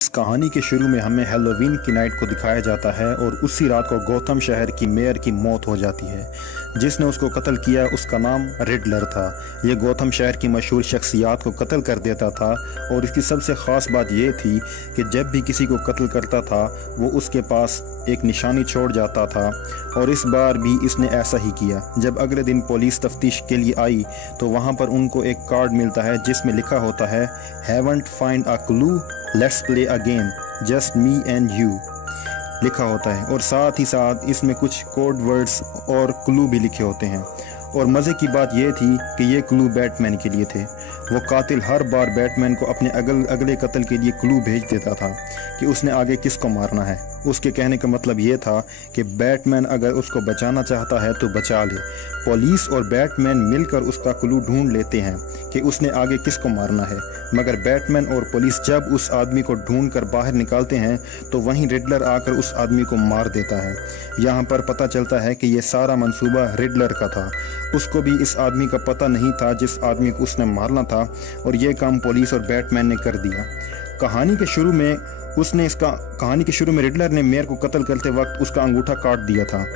इस कहानी के शुरू में हमें हैलोवीन की नाइट को दिखाया जाता है और उसी रात को गौतम शहर की मेयर की मौत हो जाती है। जिसने उसको कत्ल किया उसका नाम रिडलर था। ये गौतम शहर की मशहूर शख्सियात को कत्ल कर देता था और इसकी सबसे ख़ास बात ये थी कि जब भी किसी को कत्ल करता था वो उसके पास एक निशानी छोड़ जाता था, और इस बार भी इसने ऐसा ही किया। जब अगले दिन पुलिस तफ्तीश के लिए आई तो वहाँ पर उनको एक कार्ड मिलता है जिसमें लिखा होता है haven't find a clue, let's play a game, just me and you लिखा होता है, और साथ ही साथ इसमें कुछ कोड वर्ड्स और क्लू भी लिखे होते हैं। और मज़े की बात यह थी कि ये क्लू बैटमैन के लिए थे। वो कातिल हर बार बैटमैन को अपने अगले कत्ल के लिए क्लू भेज देता था कि उसने आगे किसको मारना है। उसके कहने का मतलब ये था कि बैटमैन अगर उसको बचाना चाहता है तो बचा ले। पुलिस और बैटमैन मिलकर उसका क्लू ढूंढ लेते हैं कि उसने आगे किसको मारना है, मगर बैटमैन और पुलिस जब उस आदमी को ढूंढ कर बाहर निकालते हैं तो वहीं रिडलर आकर उस आदमी को मार देता है। यहाँ पर पता चलता है कि ये सारा मंसूबा रिडलर का था। उसको भी इस आदमी का पता नहीं था जिस आदमी को उसने मारना था, और ये काम पुलिस और बैटमैन ने कर दिया। कहानी के शुरू में रिडलर ने मेयर को कत्ल करते वक्त उसका अंगूठा काट दिया था।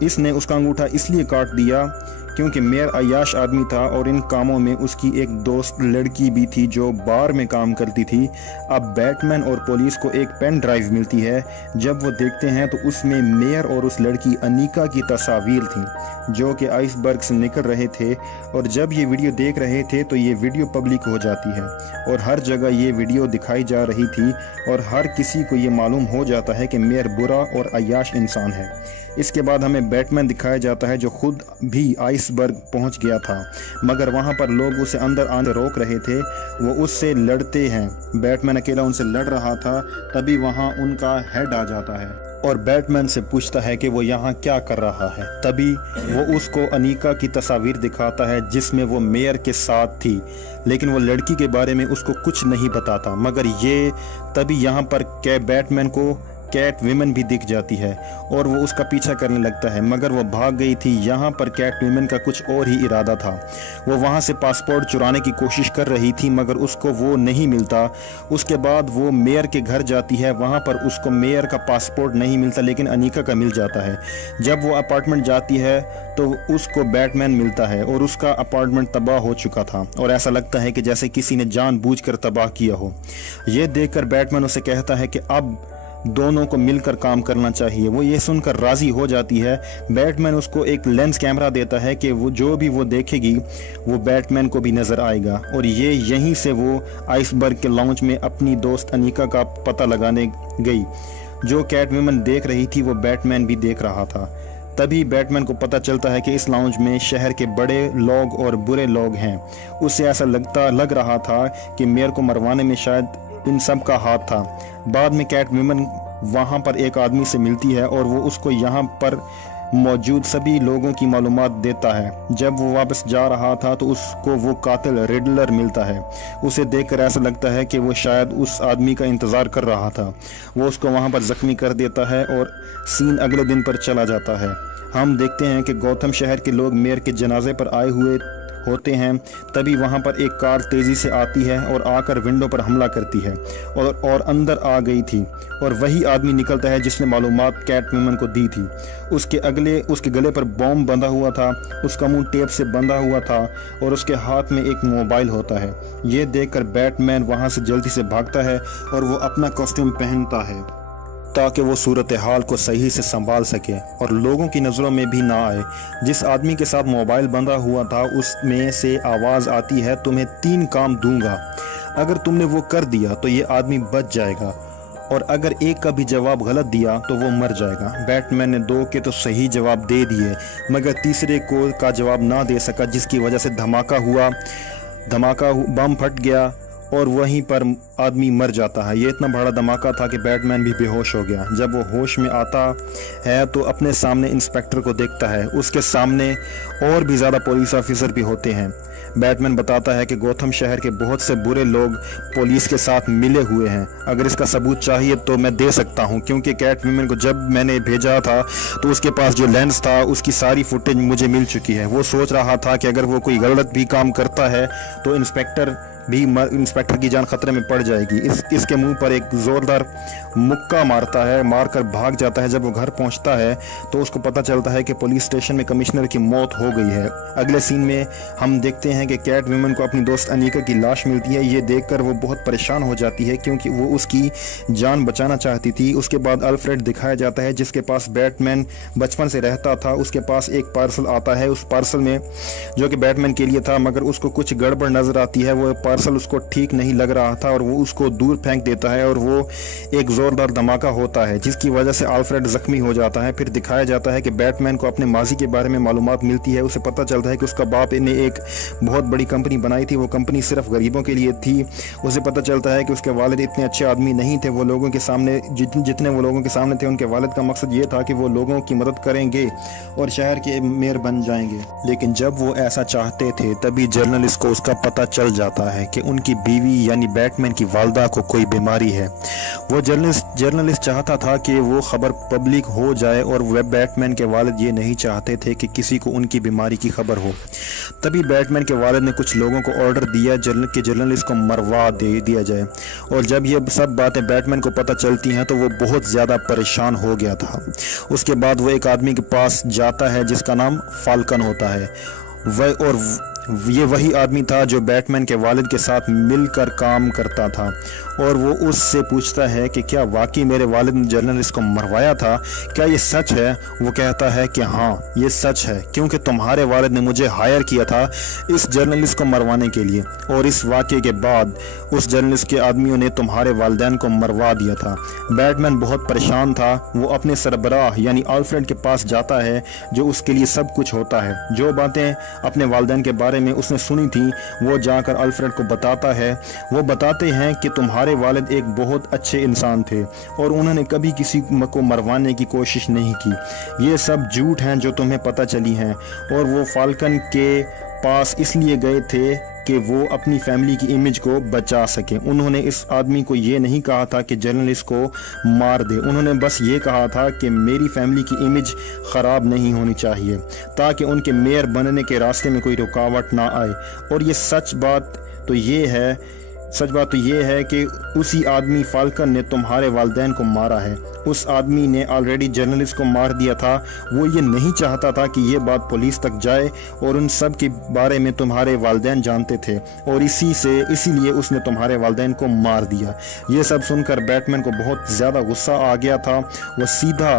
इसने उसका अंगूठा इसलिए काट दिया क्योंकि मेयर अय्याश आदमी था और इन कामों में उसकी एक दोस्त लड़की भी थी जो बार में काम करती थी। अब बैटमैन और पुलिस को एक पेन ड्राइव मिलती है। जब वो देखते हैं तो उसमें मेयर और उस लड़की अनीका की तस्वीर थी जो कि आइसबर्ग से निकल रहे थे, और जब ये वीडियो देख रहे थे तो ये वीडियो पब्लिक हो जाती है और हर जगह ये वीडियो दिखाई जा रही थी और हर किसी को ये मालूम हो जाता है कि मेयर बुरा और अय्याश इंसान है। इसके बाद हमें बैटमैन दिखाया जाता है जो खुद भी आइसबर्ग पहुंच गया था, मगर वहां पर लोग उसे अंदर आने रोक रहे थे। वो उससे लड़ते हैं, बैटमैन अकेला उनसे लड़ रहा था, तभी वहां उनका हेड आ जाता है और बैटमैन से पूछता है कि वो यहाँ क्या कर रहा है। तभी वो उसको अनीका की तस्वीर दिखाता है जिसमें वो मेयर के साथ थी, लेकिन वो लड़की के बारे में उसको कुछ नहीं बताता। मगर ये तभी यहाँ पर बैटमैन को कैट विमन भी दिख जाती है और वो उसका पीछा करने लगता है, मगर वो भाग गई थी। यहाँ पर कैट विमन का कुछ और ही इरादा था। वो वहाँ से पासपोर्ट चुराने की कोशिश कर रही थी मगर उसको वो नहीं मिलता। उसके बाद वो मेयर के घर जाती है, वहाँ पर उसको मेयर का पासपोर्ट नहीं मिलता लेकिन अनीका का मिल जाता है। जब वो अपार्टमेंट जाती है तो उसको बैटमैन मिलता है और उसका अपार्टमेंट तबाह हो चुका था और ऐसा लगता है कि जैसे किसी ने जानबूझकर तबाह किया हो। ये देखकर बैटमैन उसे कहता है कि अब दोनों को मिलकर काम करना चाहिए। वो ये सुनकर राजी हो जाती है। बैटमैन उसको एक लेंस कैमरा देता है कि वो जो भी वो देखेगी वो बैटमैन को भी नज़र आएगा, और ये यहीं से वो आइसबर्ग के लाउंज में अपनी दोस्त अनीका का पता लगाने गई। जो कैट विमन देख रही थी वो बैटमैन भी देख रहा था। तभी बैटमैन को पता चलता है कि इस लाउंज में शहर के बड़े लोग और बुरे लोग हैं। उसे ऐसा लग रहा था कि मेयर को मरवाने में शायद इन सब का हाथ था। बाद में कैट विमन वहाँ पर एक आदमी से मिलती है और वो उसको यहाँ पर मौजूद सभी लोगों की मालूमात देता है। जब वो वापस जा रहा था तो उसको वो कातिल रिडलर मिलता है। उसे देखकर ऐसा लगता है कि वो शायद उस आदमी का इंतज़ार कर रहा था। वो उसको वहाँ पर ज़ख्मी कर देता है और सीन अगले दिन पर चला जाता है। हम देखते हैं कि गौतम शहर के लोग मेयर के जनाजे पर आए हुए होते हैं। तभी वहाँ पर एक कार तेज़ी से आती है और आकर विंडो पर हमला करती है और अंदर आ गई थी, और वही आदमी निकलता है जिसने मालूमात कैट विमन को दी थी। उसके गले पर बॉम्ब बंधा हुआ था, उसका मुंह टेप से बंधा हुआ था और उसके हाथ में एक मोबाइल होता है। ये देखकर बैटमैन वहाँ से जल्दी से भागता है और वो अपना कॉस्ट्यूम पहनता है ताकि वो सूरत हाल को सही से संभाल सके और लोगों की नज़रों में भी ना आए। जिस आदमी के साथ मोबाइल बंधा हुआ था उसमें से आवाज़ आती है, तुम्हें 3 काम दूंगा, अगर तुमने वो कर दिया तो ये आदमी बच जाएगा, और अगर एक का भी जवाब गलत दिया तो वो मर जाएगा। बैटमैन ने 2 के तो सही जवाब दे दिए मगर तीसरे का जवाब ना दे सका, जिसकी वजह से बम फट गया और वहीं पर आदमी मर जाता है। ये इतना बड़ा धमाका था कि बैटमैन भी बेहोश हो गया। जब वो होश में आता है तो अपने सामने इंस्पेक्टर को देखता है। उसके सामने और भी ज़्यादा पुलिस ऑफिसर भी होते हैं। बैटमैन बताता है कि गौतम शहर के बहुत से बुरे लोग पुलिस के साथ मिले हुए हैं, अगर इसका सबूत चाहिए तो मैं दे सकता हूं, क्योंकि कैट विमन को जब मैंने भेजा था तो उसके पास जो लेंस था उसकी सारी फुटेज मुझे मिल चुकी है। वो सोच रहा था कि अगर वो कोई गलत भी काम करता है तो इंस्पेक्टर भी इंस्पेक्टर की जान खतरे में पड़ जाएगी। इसके मुंह पर एक जोरदार मुक्का मारता है, मारकर भाग जाता है। जब वो घर पहुंचता है तो उसको पता चलता है कि पुलिस स्टेशन में कमिश्नर की मौत हो गई है। अगले सीन में हम देखते हैं कि कैट वुमन को अपनी दोस्त अनीका की लाश मिलती है। ये देखकर वो बहुत परेशान हो जाती है क्योंकि वो उसकी जान बचाना चाहती थी। उसके बाद अल्फ्रेड दिखाया जाता है जिसके पास बैटमैन बचपन से रहता था। उसके पास एक पार्सल आता है, उस पार्सल में जो कि बैटमैन के लिए था, मगर उसको कुछ गड़बड़ नजर आती है। वो पार्सल उसको ठीक नहीं लग रहा था और वो उसको दूर फेंक देता है और वो एक जोरदार धमाका होता है जिसकी वजह से अल्फ्रेड जख्मी हो जाता है। फिर दिखाया जाता है कि बैटमैन को अपने माजी के बारे में मालूमात मिलती है। उसे पता चलता है कि उसका बाप ने एक बहुत बड़ी कंपनी बनाई थी, वो कंपनी सिर्फ गरीबों के लिए थी। उसे पता चलता है कि उसके वालिद इतने अच्छे आदमी नहीं थे। वो लोगों के सामने जितने वो लोगों के सामने थे, उनके वालिद का मकसद ये था कि वो लोगों की मदद करेंगे और शहर के मेयर बन जाएंगे। लेकिन जब वो ऐसा चाहते थे तभी जर्नलिस्ट को उसका पता चल जाता है कि उनकी बीवी यानी बैटमैन की वालदा को कोई बीमारी है। वो जर्नलिस्ट चाहता था कि वो खबर पब्लिक हो जाए और वह बैटमैन के वालिद ये नहीं चाहते थे कि किसी को उनकी बीमारी की खबर हो। तभी बैटमैन के वालिद ने कुछ लोगों को ऑर्डर दिया कि जर्नलिस्ट को मरवा दिया जाए। और जब ये सब बातें बैटमैन को पता चलती हैं तो वो बहुत ज़्यादा परेशान हो गया था। उसके बाद वो एक आदमी के पास जाता है जिसका नाम फाल्कन होता है। ये वही आदमी था जो बैटमैन के वालिद के साथ मिलकर काम करता था और वो उससे पूछता है कि क्या वाकई मेरे वालिद ने जर्नलिस्ट को मरवाया था, क्या ये सच है। वो कहता है कि हाँ ये सच है क्योंकि तुम्हारे वालिद ने मुझे हायर किया था इस जर्नलिस्ट को मरवाने के लिए और इस वाक़े के बाद उस जर्नलिस्ट के आदमियों ने तुम्हारे वालिदैन को मरवा दिया था। बैटमैन बहुत परेशान था। वो अपने सरबराह यानी अल्फ्रेड के पास जाता है जो उसके लिए सब कुछ होता है। जो बातें अपने वालिदैन के बारे में उसने सुनी थी वो जाकर अल्फ्रेड को बताता है। वो बताते हैं कि तुम्हारे वालिद एक बहुत अच्छे इंसान थे और उन्होंने कभी किसी को मरवाने की कोशिश नहीं की। ये सब झूठ हैं जो तुम्हें पता चली हैं। और वो फाल्कन के पास इसलिए गए थे कि वो अपनी फैमिली की इमेज को बचा सके। उन्होंने इस आदमी को ये नहीं कहा था कि जर्नलिस्ट को मार दे, उन्होंने बस ये कहा था कि मेरी फैमिली की इमेज ख़राब नहीं होनी चाहिए ताकि उनके मेयर बनने के रास्ते में कोई रुकावट ना आए। और ये सच बात तो ये है कि उसी आदमी फाल्कन ने तुम्हारे वालिदैन को मारा है। उस आदमी ने ऑलरेडी जर्नलिस्ट को मार दिया था। वो ये नहीं चाहता था कि ये बात पुलिस तक जाए और उन सब के बारे में तुम्हारे वालिदैन जानते थे और इसीलिए उसने तुम्हारे वालिदैन को मार दिया। ये सब सुनकर बैटमैन को बहुत ज़्यादा गुस्सा आ गया था। वो सीधा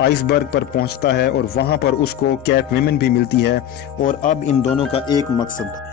आइसबर्ग पर पहुंचता है और वहां पर उसको कैट वुमन भी मिलती है। और अब इन दोनों का एक मकसद था,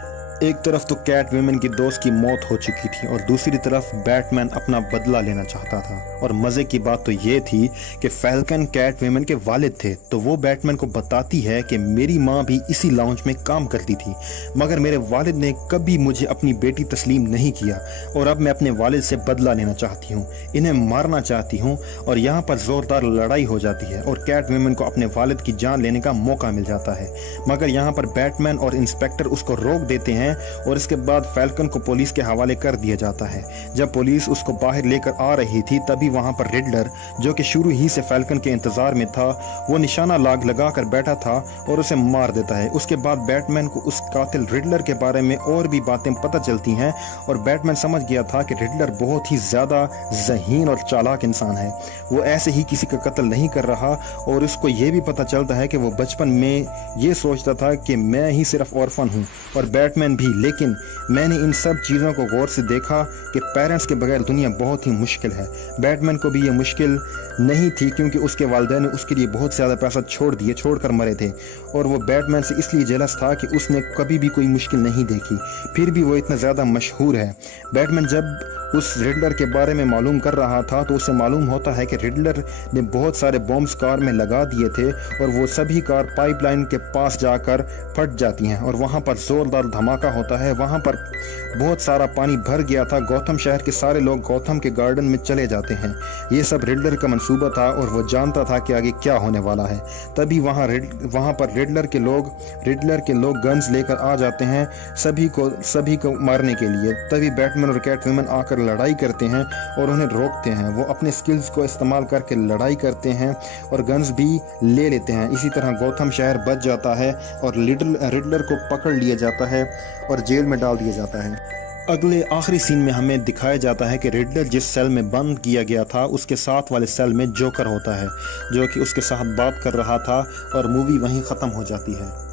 एक तरफ तो कैट वुमन की दोस्त की मौत हो चुकी थी और दूसरी तरफ बैटमैन अपना बदला लेना चाहता था। और मज़े की बात तो ये थी कि फाल्कन कैट वुमन के वालिद थे। तो वो बैटमैन को बताती है कि मेरी माँ भी इसी लाउंज में काम करती थी मगर मेरे वालिद ने कभी मुझे अपनी बेटी तस्लीम नहीं किया और अब मैं अपने वालिद से बदला लेना चाहती हूँ, इन्हें मारना चाहती हूँ। और यहाँ पर ज़ोरदार लड़ाई हो जाती है और कैट वुमन को अपने वालिद की जान लेने का मौका मिल जाता है मगर यहाँ पर बैटमैन और इंस्पेक्टर उसको रोक देते हैं और इसके बाद फाल्कन को पुलिस के हवाले कर दिया जाता है। जब पुलिस उसको बाहर लेकर आ रही थी तभी वहां पर रिडलर जो कि शुरू ही से फाल्कन के इंतजार में था वो निशाना लगा कर बैठा था और उसे मार देता है। उसके बाद बैटमैन को उस कातिल रिडलर के बारे में और भी बातें पता चलती हैं और बैटमैन समझ गया था कि रिडलर बहुत ही ज़्यादा ज़हीन और चालाक इंसान है। वो ऐसे ही किसी का कत्ल नहीं कर रहा और उसको ये भी पता चलता है कि वो बचपन में ये सोचता था कि मैं ही सिर्फ ऑर्फन हूँ और बैटमैन भी। लेकिन मैंने इन सब चीज़ों को गौर से देखा कि पेरेंट्स के बगैर दुनिया बहुत ही मुश्किल है। बैटमैन को भी ये मुश्किल नहीं थी क्योंकि उसके वालिदैन ने उसके लिए बहुत ज़्यादा पैसा छोड़ कर मरे थे और वो बैटमैन से इसलिए जेलस था कि उसने कभी भी कोई मुश्किल नहीं देखी, फिर भी वो इतना ज़्यादा मशहूर है। बैटमैन जब उस रिडलर के बारे में मालूम कर रहा था तो उसे मालूम होता है कि रिडलर ने बहुत सारे बॉम्ब्स कार में लगा दिए थे और वो सभी कार पाइपलाइन के पास जाकर फट जाती हैं और वहाँ पर ज़ोरदार धमाका होता है। वहाँ पर बहुत सारा पानी भर गया था। गौथम शहर के सारे लोग गौथम के गार्डन में चले जाते हैं। ये सब रिडलर का मंसूबा था और वो जानता था कि आगे क्या होने वाला है। तभी वहाँ पर रिडलर के लोग गन्स लेकर आ जाते हैं सभी को मारने के लिए। तभी बैटमैन और कैट वुमन आकर लड़ाई करते हैं और उन्हें रोकते हैं। वो अपने स्किल्स को इस्तेमाल करके लड़ाई करते हैं और गन्स भी ले लेते हैं। इसी तरह गौथम शहर बच जाता है और रिडलर को पकड़ लिया जाता है और जेल में डाल दिया जाता है। اگلے آخری سین میں ہمیں دکھایا جاتا ہے کہ ریڈلر جس سیل میں بند کیا گیا تھا اس کے ساتھ والے سیل میں جوکر ہوتا ہے جو کہ اس کے ساتھ بات کر رہا تھا، اور مووی وہیں ختم ہو جاتی ہے۔